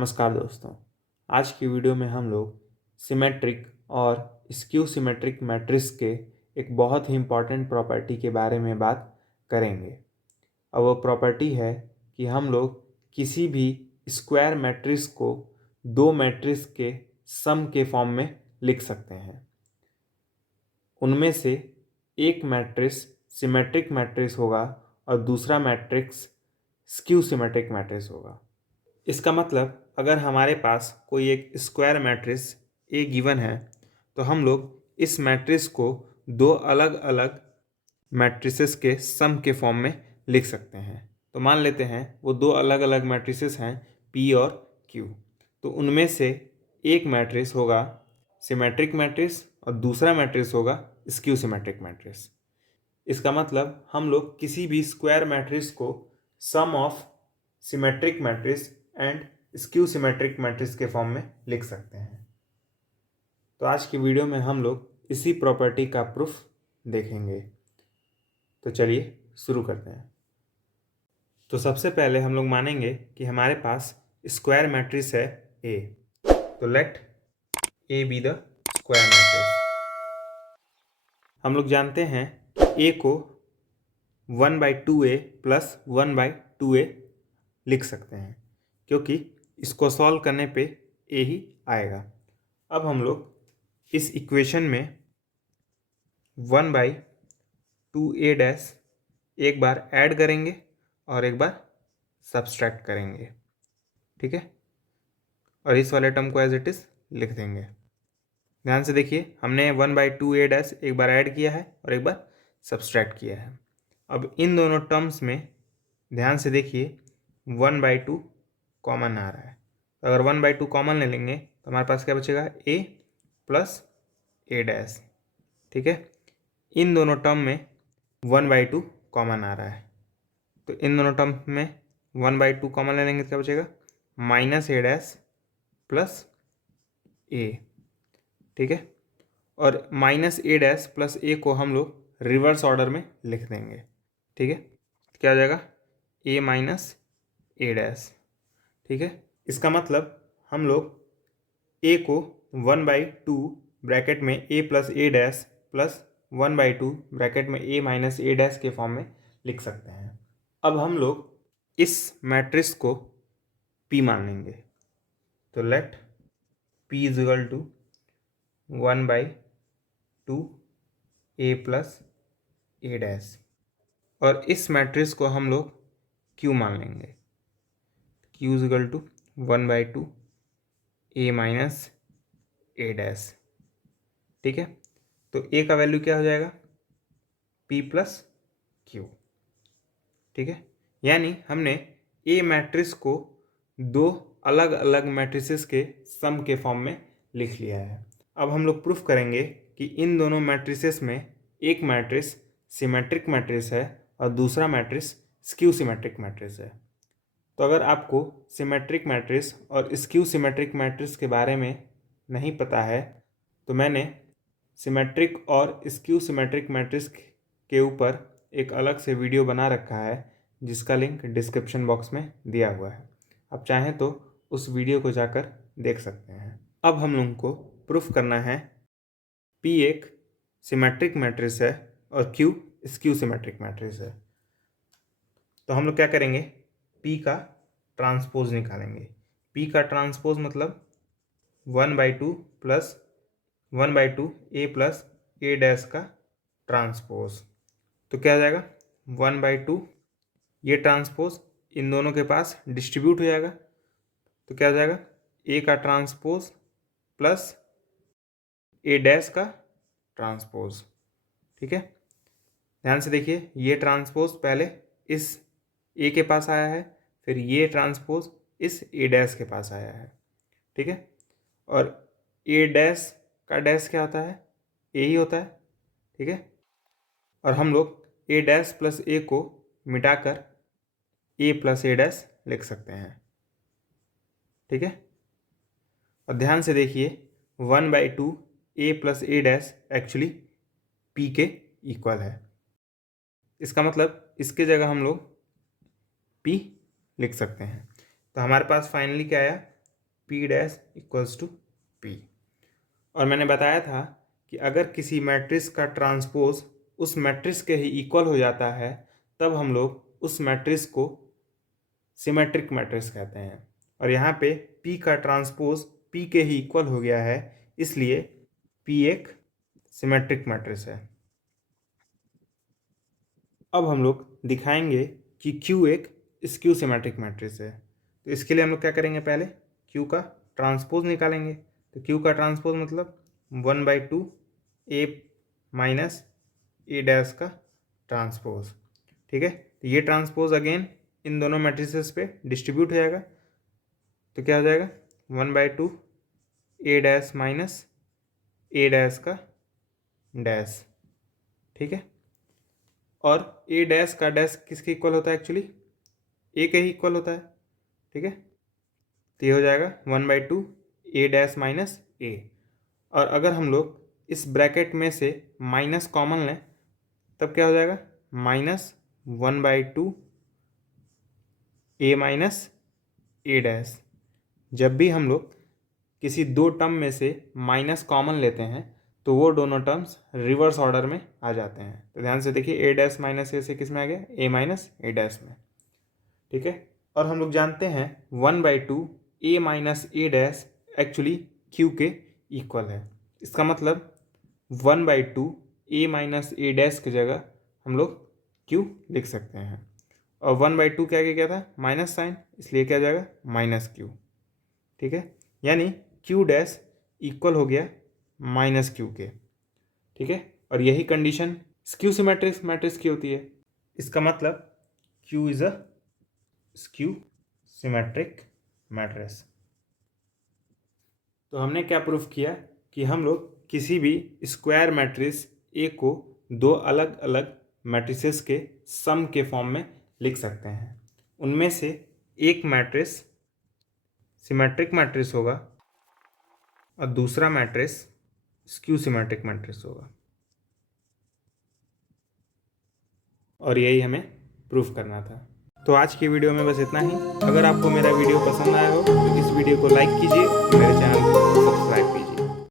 नमस्कार दोस्तों। आज की वीडियो में हम लोग सिमेट्रिक और स्क्यू सिमेट्रिक मैट्रिक्स के एक बहुत ही इम्पॉर्टेंट प्रॉपर्टी के बारे में बात करेंगे। अब वो प्रॉपर्टी है कि हम लोग किसी भी स्क्वायर मैट्रिक्स को दो मैट्रिक्स के सम के फॉर्म में लिख सकते हैं। उनमें से एक मैट्रिक्स सिमेट्रिक मैट्रिक्स होगा और दूसरा मैट्रिक्स स्क्यू सिमेट्रिक मैट्रिक्स होगा। इसका मतलब अगर हमारे पास कोई एक स्क्वायर मैट्रिक्स ए गिवन है तो हम लोग इस मैट्रिक्स को दो अलग अलग मैट्रिसेस के सम के फॉर्म में लिख सकते हैं। तो मान लेते हैं वो दो अलग अलग मैट्रिसेस हैं पी और क्यू। तो उनमें से एक मैट्रिक्स होगा सिमेट्रिक मैट्रिक्स और दूसरा मैट्रिक्स होगा स्क्यू सिमेट्रिक मैट्रिक्स। इसका मतलब हम लोग किसी भी स्क्वायर मैट्रिक्स को sum of symmetric matrix and skew symmetric matrix के फॉर्म में लिख सकते हैं। तो आज की वीडियो में हम लोग इसी प्रॉपर्टी का प्रूफ देखेंगे। तो चलिए शुरू करते हैं। तो सबसे पहले हम लोग मानेंगे कि हमारे पास स्क्वायर मैट्रिक्स है ए। तो let A be the square matrix. हम लोग जानते हैं ए को 1/2a प्लस 1/2a लिख सकते हैं क्योंकि इसको सॉल्व करने पे ए ही आएगा। अब हम लोग इस इक्वेशन में 1/2a डैश एक बार ऐड करेंगे और एक बार सब्सट्रैक्ट करेंगे, ठीक है। और इस वाले टर्म को एज इट इज़ लिख देंगे। ध्यान से देखिए, हमने 1/2a डैश एक बार ऐड किया है और एक बार सब्सट्रैक्ट किया है। अब इन दोनों टर्म्स में ध्यान से देखिए 1/2 कॉमन आ रहा है। तो अगर 1/2 कॉमन ले लेंगे तो हमारे पास क्या बचेगा a प्लस a डैश, ठीक है। इन दोनों टर्म में 1/2 कॉमन आ रहा है तो इन दोनों टर्म में 1/2 कॉमन ले लेंगे तो क्या बचेगा -a डैश प्लस a, ठीक है। और -a डैश प्लस a को हम लोग रिवर्स ऑर्डर में लिख देंगे, ठीक है। क्या हो जाएगा a माइनस a डैश, ठीक है। इसका मतलब हम लोग a को 1/2 ब्रैकेट में a plus a dash plus 1/2 bracket में a माइनस a डैश के फॉर्म में लिख सकते हैं। अब हम लोग इस मैट्रिक्स को p मान लेंगे। तो let p is equal to 1/2 a plus a dash और इस मैट्रिक्स को हम लोग q मान लेंगे। q is equal to 1/2 a minus a dash, ठीक है। तो a का वैल्यू क्या हो जाएगा p प्लस q, ठीक है। यानी हमने a मैट्रिक्स को दो अलग अलग मैट्रिसेस के सम के फॉर्म में लिख लिया है। अब हम लोग प्रूफ करेंगे कि इन दोनों मैट्रिसेस में एक मैट्रिक्स सिमेट्रिक मैट्रिक्स है और दूसरा मैट्रिक्स स्क्यू सिमेट्रिक मैट्रिक्स है। तो अगर आपको सिमेट्रिक मैट्रिक्स और स्क्यू सिमेट्रिक मैट्रिक्स के बारे में नहीं पता है तो मैंने सिमेट्रिक और स्क्यू सिमेट्रिक मैट्रिक्स के ऊपर एक अलग से वीडियो बना रखा है जिसका लिंक डिस्क्रिप्शन बॉक्स में दिया हुआ है। आप चाहें तो उस वीडियो को जाकर देख सकते हैं। अब हम लोगों को प्रूफ करना है P एक सिमेट्रिक मैट्रिक्स है और Q स्क्यू सिमेट्रिक मैट्रिक्स है। तो हम लोग क्या करेंगे P का ट्रांसपोज निकालेंगे। P का ट्रांसपोज मतलब 1/2 plus 1/2 a plus a dash का ट्रांसपोज। तो क्या हो जाएगा 1/2 ये ट्रांसपोज इन दोनों के पास डिस्ट्रीब्यूट हो जाएगा। तो क्या हो जाएगा a का ट्रांसपोज प्लस a डैश का ट्रांसपोज, ठीक है। ध्यान से देखिए, ये ट्रांसपोज पहले इस a के पास आया है, फिर ये ट्रांसपोज इस a डैश के पास आया है, ठीक है। और a डैश का डैश क्या होता है a ही होता है, ठीक है। और हम लोग a डैश प्लस a को मिटाकर a प्लस a डैश लिख सकते हैं, ठीक है। और ध्यान से देखिए 1/2 a plus a dash actually p के इक्वल है। इसका मतलब इसके जगह हम लोग p लिख सकते हैं। तो हमारे पास फाइनली क्या आया P dash equals to P। और मैंने बताया था कि अगर किसी मैट्रिक्स का ट्रांसपोज उस मैट्रिक्स के ही इक्वल हो जाता है तब हम लोग उस मैट्रिक्स को सिमेट्रिक मैट्रिक्स कहते हैं। और यहाँ पे P का ट्रांसपोज P के ही इक्वल हो गया है, इसलिए P एक सिमेट्रिक मैट्रिक्स है। अब हम लोग दिखाएंगे कि Q एक स्क्यू सिमेट्रिक मैट्रिक्स है। तो इसके लिए हम लोग क्या करेंगे, पहले Q का ट्रांसपोज निकालेंगे। तो Q का ट्रांसपोज मतलब 1/2 A माइनस A डैश का ट्रांसपोज। ठीक है, तो ये ट्रांसपोज अगेन इन दोनों मैट्रिसेस पे डिस्ट्रीब्यूट हो जाएगा। तो क्या हो जाएगा, 1/2 A dash minus A dash का डैश। ठीक है, और A डैश का डैश किसके इक्वल होता है, एक्चुअली A के ही इक्वल होता है। ठीक है, तो ये हो जाएगा 1/2 A डैश माइनस A। और अगर हम लोग इस ब्रैकेट में से माइनस कॉमन लें तब क्या हो जाएगा, -1/2 A माइनस A डैश। जब भी हम लोग किसी दो टर्म में से माइनस कॉमन लेते हैं तो वो दोनों टर्म्स रिवर्स ऑर्डर में आ जाते हैं। तो ध्यान से देखिए, A डैश माइनस A से किस में आ गया, A माइनस A डैश में। ठीक है, और हम लोग जानते हैं 1/2 A minus A dash actually Q के इक्वल है। इसका मतलब 1/2 A माइनस A डैश की जगह हम लोग Q लिख सकते हैं। और 1/2 क्या क्या था, माइनस साइन, इसलिए क्या हो जाएगा, -Q। ठीक है, यानी Q डैश इक्वल हो गया -Q के। ठीक है, और यही कंडीशन स्क्यू सिमेट्रिक मैट्रिक्स की होती है। इसका मतलब Q is a skew symmetric matrix. तो हमने क्या प्रूफ किया कि हम लोग किसी भी स्क्वायर मैट्रिक्स ए को दो अलग अलग मैट्रिसेस के सम के फॉर्म में लिख सकते हैं। उनमें से एक मैट्रिक्स सिमेट्रिक मैट्रिक्स होगा और दूसरा मैट्रिक्स स्क्यू सिमेट्रिक मैट्रिक्स होगा। और यही हमें प्रूफ करना था। तो आज की वीडियो में बस इतना ही। अगर आपको मेरा वीडियो पसंद आया हो तो इस वीडियो को लाइक कीजिए, मेरे चैनल